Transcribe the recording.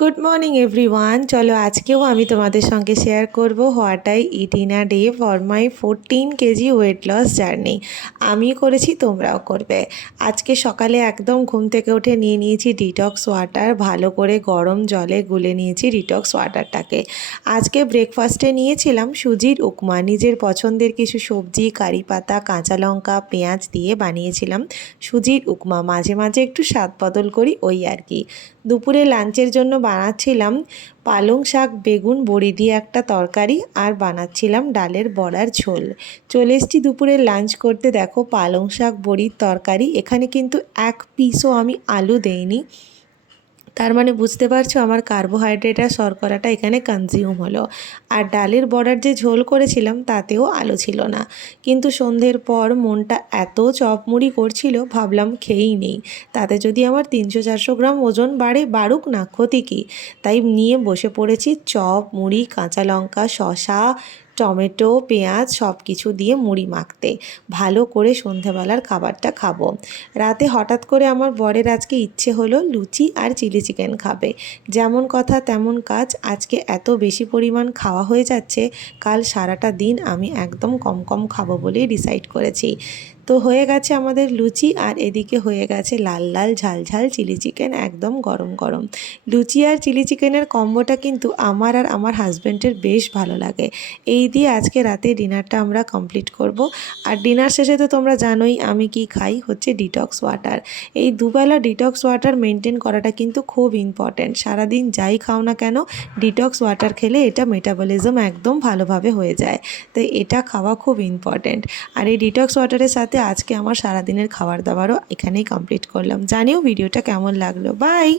Good morning everyone. চলো আজকেও আমি তোমাদের সঙ্গে শেয়ার করব what I eat in a day for my 14 KG weight loss journey. আমি করেছি, তোমরাও করবে। আজকে সকালে একদম ঘুম থেকে উঠে নিয়ে নিয়েছি ডিটক্স ওয়াটার, ভালো করে গরম জলে গুলে নিয়েছি ডিটক্স ওয়াটারটাকে। আজকে ব্রেকফাস্টে নিয়েছিলাম সুজির উপমা, নিজের পছন্দের কিছু সবজি, কারি পাতা, কাঁচা লঙ্কা, পেঁয়াজ দিয়ে বানিয়েছিলাম সুজির উপমা। মাঝে মাঝে একটু স্বাদ বদল করি, ওই আর কি। দুপুরে লাঞ্চের জন্য বানাচ্ছিলাম পালং শাক, বেগুন, বড়ি দিয়ে একটা তরকারি, আর বানাচ্ছিলাম ডালের বড়ার ঝোল। চলে এসেছি দুপুরে লাঞ্চ করতে। দেখো, পালং শাক, বড়ির তরকারি। এখানে কিন্তু এক পিসও আমি আলু দেইনি, তার মানে বুঝতে পারছো আমার কার্বোহাইড্রেট আর শর্করাটা এখানে কনজিউম হলো। আর ডালের বড়ার যে ঝোল করেছিলাম তাতেও আলু ছিল না। কিন্তু সন্ধ্যের পর মনটা এত চপ মুড়ি করছিল, ভাবলাম খেয়েই নেই। তাতে যদি আমার 300-400 গ্রাম ওজন বাড়ুক না, ক্ষতি কী। তাই নিয়ে বসে পড়েছি চপ মুড়ি, কাঁচা লঙ্কা, শসা, টমেটো, পেঁয়াজ সব কিছু দিয়ে মুড়ি মাখতে। ভালো করে সন্ধ্যেবেলার খাবারটা খাবো। রাতে হঠাৎ করে আমার বরের আজকে ইচ্ছে হলো লুচি আর চিলি চিকেন খাবে। যেমন কথা তেমন কাজ, আজকে এত বেশি পরিমাণ খাওয়া হয়ে যাচ্ছে, কাল সারাটা দিন আমি একদম কম কম খাবো বলেই ডিসাইড করেছি। তো হয়ে গেছে আমাদের লুচি, আর এদিকে হয়ে গেছে লাল লাল ঝাল ঝাল চিলি চিকেন, একদম গরম গরম। লুচি আর চিলি চিকেনের কম্বোটা কিন্তু আমার আর আমার হাজব্যান্ডের বেশ ভালো লাগে। এই দিয়ে আজকে রাতে ডিনারটা আমরা কমপ্লিট করব। আর ডিনার শেষে তো তোমরা জানোই আমি কি খাই, হচ্ছে ডিটক্স ওয়াটার। এই দুবেলা ডিটক্স ওয়াটার মেনটেন করাটা কিন্তু খুব ইম্পর্ট্যান্ট। সারাদিন যাই খাও না কেন, ডিটক্স ওয়াটার খেলে এটা মেটাবলিজম একদম ভালোভাবে হয়ে যায়। তাই এটা খাওয়া খুব ইম্পর্ট্যান্ট। আর এই ডিটক্স ওয়াটারের সাথে আজকে আমার সারাদিনের খাবার দাবারও এখানেই কমপ্লিট করলাম। জানিও ভিডিওটা কেমন লাগলো। বাই।